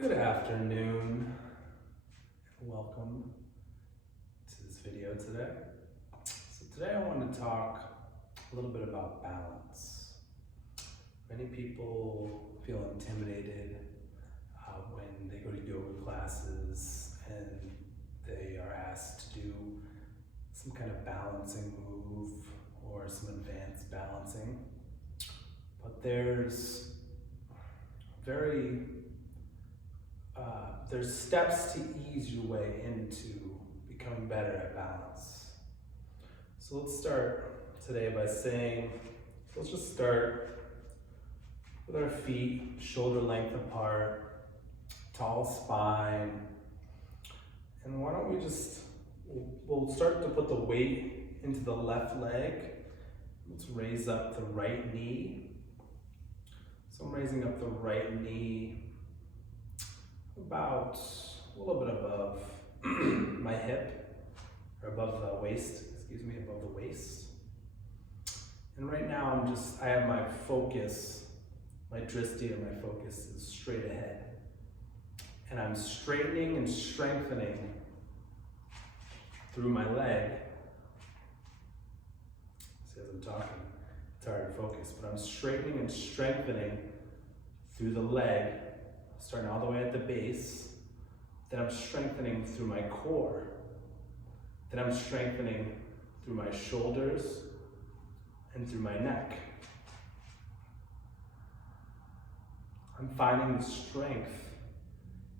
Good afternoon, and welcome to this video today. So today I want to talk a little bit about balance. Many people feel intimidated when they go to yoga classes and they are asked to do some kind of balancing move or some advanced balancing. But there's steps to ease your way into becoming better at balance. So let's start today by let's just start with our feet shoulder length apart, tall spine. And why don't we'll start to put the weight into the left leg. Let's raise up the right knee. So I'm raising up the right knee about a little bit above my hip, or above the waist, above the waist. And right now I have my focus, my drishti, or my focus is straight ahead. And I'm straightening and strengthening through my leg. See, as I'm talking, it's hard to focus, but I'm straightening and strengthening through the leg, starting all the way at the base. Then I'm strengthening through my core. Then I'm strengthening through my shoulders and through my neck. I'm finding the strength,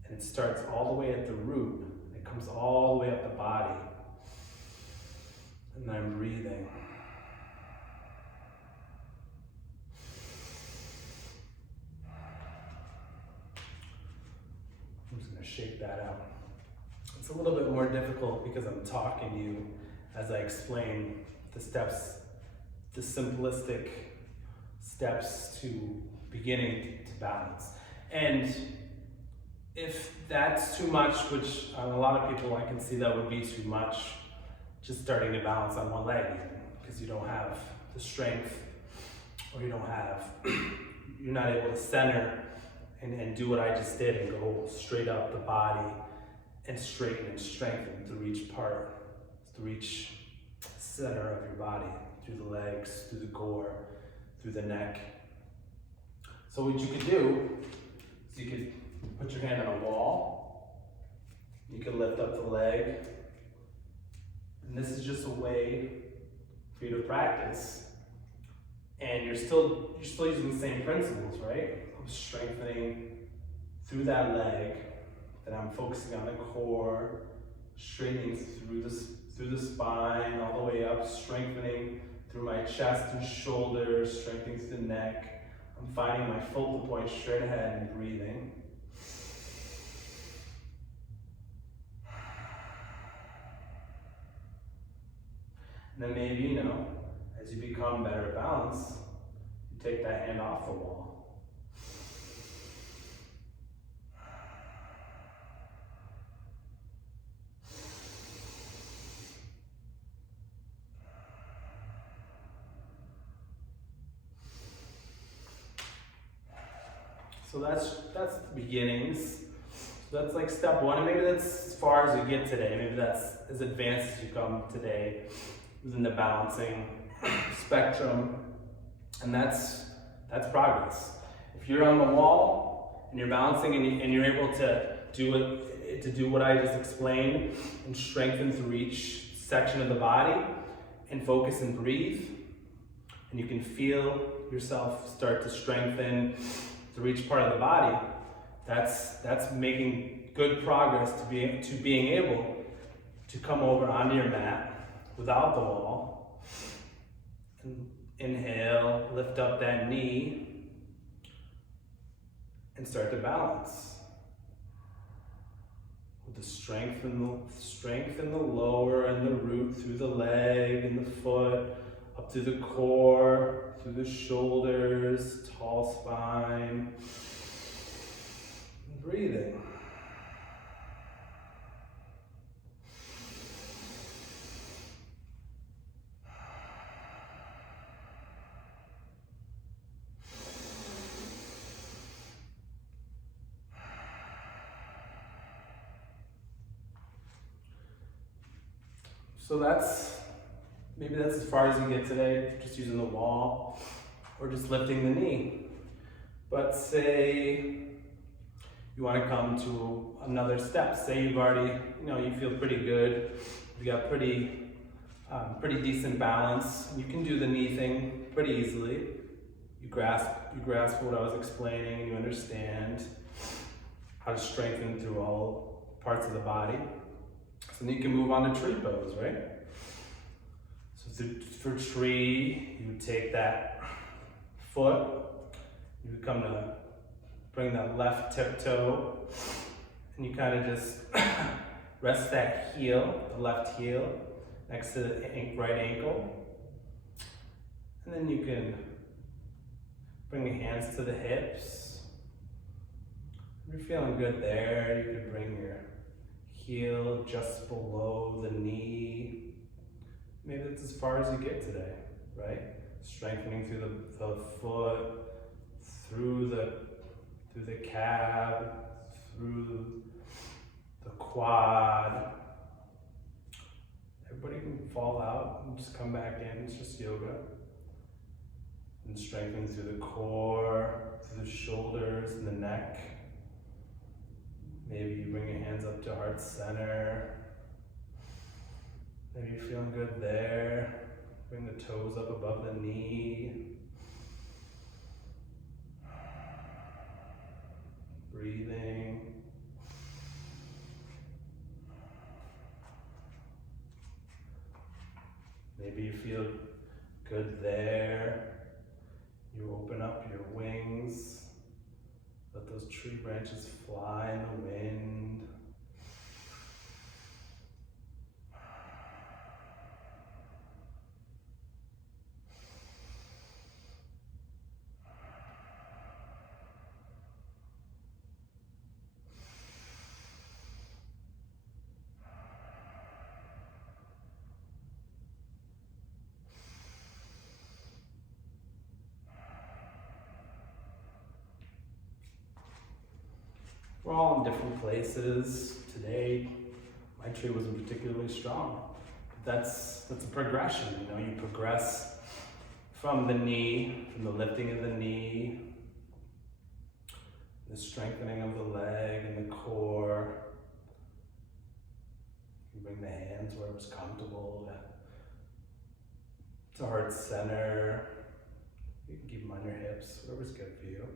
and it starts all the way at the root. It comes all the way up the body. And then I'm breathing. I'm just going to shake that out. It's a little bit more difficult because I'm talking to you as I explain the steps, the simplistic steps to beginning to balance. And if that's too much, which on a lot of people I can see that would be too much, just starting to balance on one leg, because you don't have the strength, or you're not able to center and do what I just did and go straight up the body and straighten and strengthen through each part, through each center of your body, through the legs, through the core, through the neck. So what you could do is you could put your hand on a wall, you can lift up the leg, and this is just a way for you to practice. And you're still using the same principles, right? I'm strengthening through that leg, then I'm focusing on the core, straightening through the spine, all the way up, strengthening through my chest and shoulders, strengthening through the neck. I'm finding my focal point straight ahead and breathing. And then maybe, as you become better at balance, you take that hand off the wall. So that's the beginnings. So that's like step one, and maybe that's as far as you get today. Maybe that's as advanced as you come today within the balancing spectrum, and that's progress. If you're on the wall and you're balancing and you're able to do what I just explained and strengthen through each section of the body and focus and breathe, and you can feel yourself start to strengthen through each part of the body, that's making good progress to being able to come over onto your mat without the wall. And inhale, lift up that knee, and start to balance. With the strength in the lower and the root through the leg and the foot, up through the core, through the shoulders, tall spine. And breathing. So maybe that's as far as you get today, just using the wall or just lifting the knee. But say you want to come to another step. Say you've already, you feel pretty good. You got pretty decent balance. You can do the knee thing pretty easily. You grasp what I was explaining, and you understand how to strengthen through all parts of the body. So then you can move on to tree pose, right? So for tree, you would take that foot, you would come to bring that left tiptoe, and you kind of just rest that heel, the left heel, next to the right ankle. And then you can bring your hands to the hips. If you're feeling good there, you can bring your heel just below the knee. Maybe that's as far as you get today, right? Strengthening through the foot, through the calf, through the quad. Everybody can fall out and just come back in. It's just yoga. And strengthening through the core, through the shoulders and the neck. Maybe you bring your hands up to heart center. Maybe you're feeling good there. Bring the toes up above the knee. Breathing. Maybe you feel good there. You open up your wings. Let those tree branches fly in the wind. We're all in different places. Today, my tree wasn't particularly strong. That's a progression, you progress from the knee, from the lifting of the knee, the strengthening of the leg and the core. You bring the hands wherever's comfortable to heart center. You can keep them on your hips, whatever's good for you.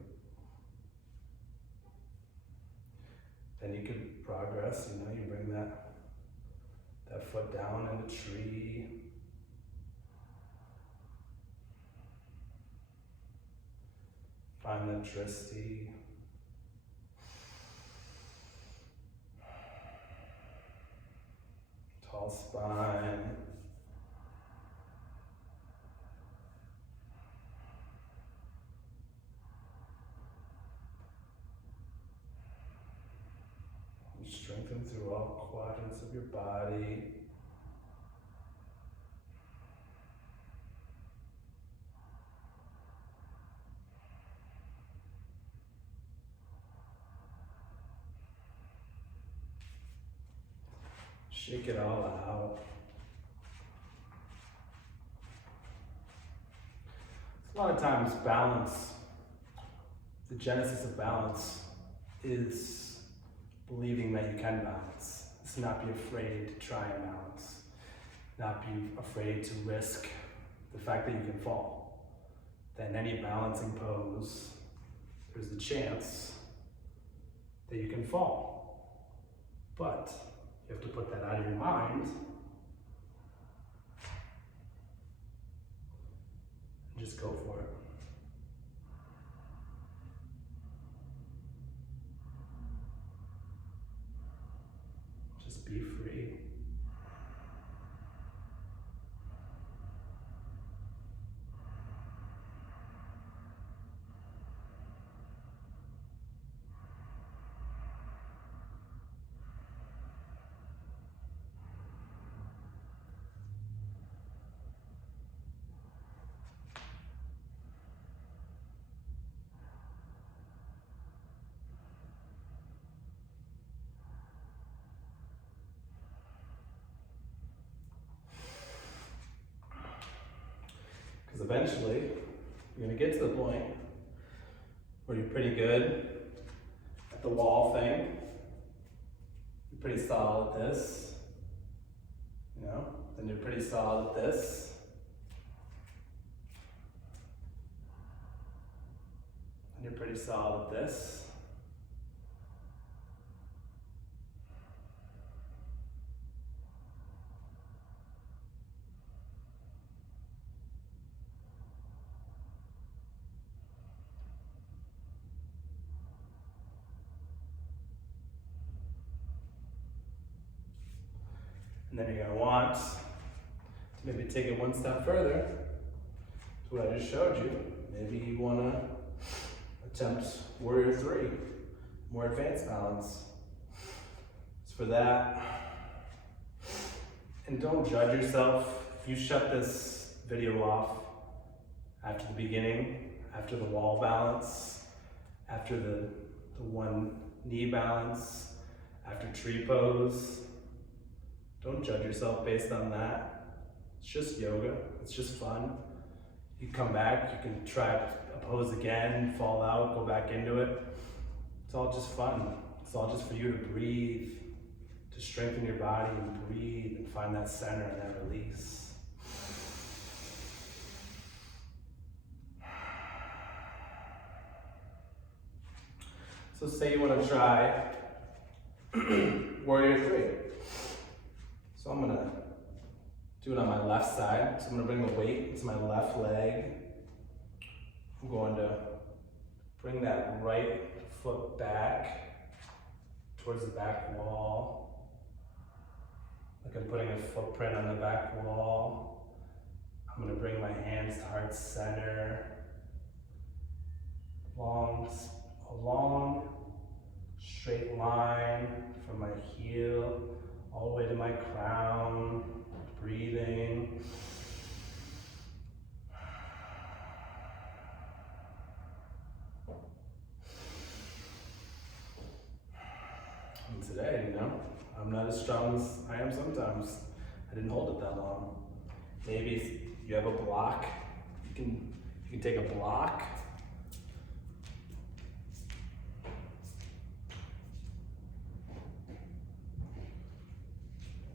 Then you can progress, you bring that foot down in the tree. Find that drishti. Tall spine. Strengthen through all quadrants of your body. Shake it all out. A lot of times balance, the genesis of balance is believing that you can balance. It's not be afraid to try and balance. Not be afraid to risk the fact that you can fall. Then any balancing pose, there's the chance that you can fall. But you have to put that out of your mind and just go for it. Be free. eventually you're gonna get to the point where you're pretty good at the wall thing. You're pretty solid at this, you know? Then you're pretty solid at this. And you're pretty solid at this. And then you're gonna want to maybe take it one step further to what I just showed you. Maybe you wanna attempt Warrior 3, more advanced balance. So for that, and don't judge yourself. If you shut this video off after the beginning, after the wall balance, after the one knee balance, after tree pose, don't judge yourself based on that. It's just yoga, it's just fun. You come back, you can try a pose again, fall out, go back into it. It's all just fun. It's all just for you to breathe, to strengthen your body and breathe and find that center and that release. So say you want to try Warrior 3. So I'm gonna do it on my left side. So I'm gonna bring the weight into my left leg. I'm going to bring that right foot back towards the back wall. Like I'm putting a footprint on the back wall. I'm gonna bring my hands to heart center. A long, straight line from my heel all the way to my crown, breathing. And today, you know, I'm not as strong as I am sometimes. I didn't hold it that long. Maybe you have a block. You can take a block.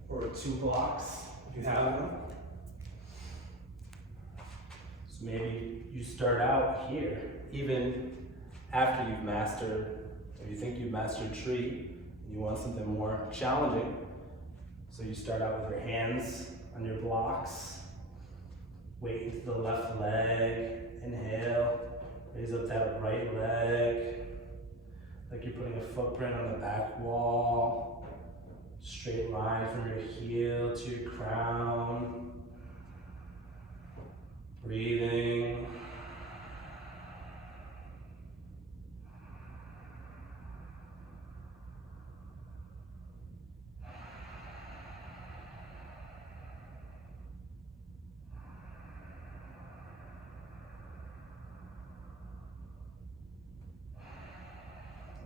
Or 2 blocks, if you have them. So maybe you start out here, even after you've mastered, or you think you've mastered tree, and you want something more challenging. So you start out with your hands on your blocks, weight into the left leg, inhale, raise up that right leg, like you're putting a footprint on the back wall. Straight line from your heel to your crown. Breathing.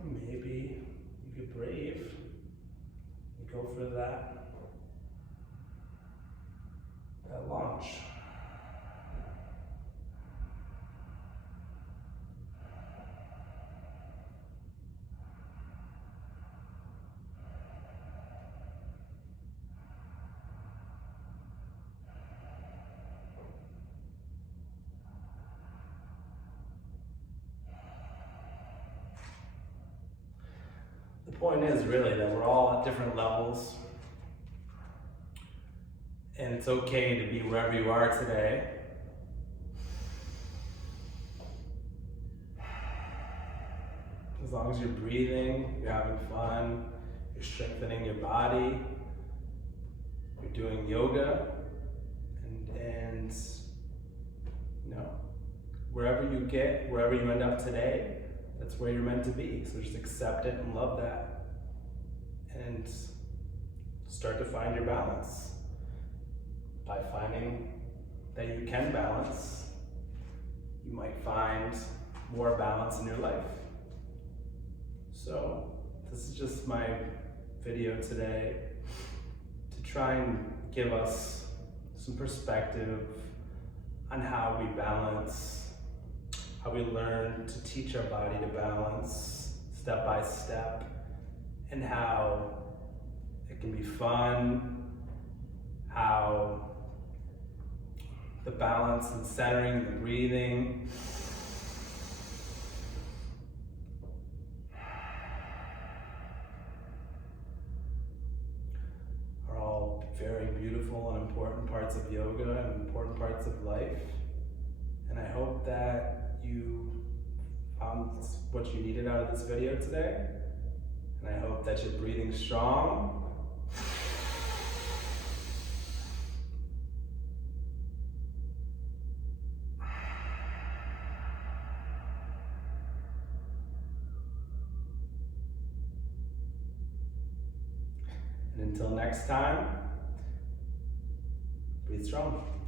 Maybe you get brave. Go for that launch. The point is really that we're all at different levels. And it's okay to be wherever you are today. As long as you're breathing, you're having fun, you're strengthening your body, you're doing yoga, and you know, wherever you end up today, that's where you're meant to be. So just accept it and love that. And start to find your balance. By finding that you can balance, you might find more balance in your life. So this is just my video today to try and give us some perspective on how we balance, how we learn to teach our body to balance step by step, and how it can be fun, how the balance and centering, the breathing, are all very beautiful and important parts of yoga and important parts of life. And I hope that you found what you needed out of this video today. And I hope that you're breathing strong. And until next time, breathe strong.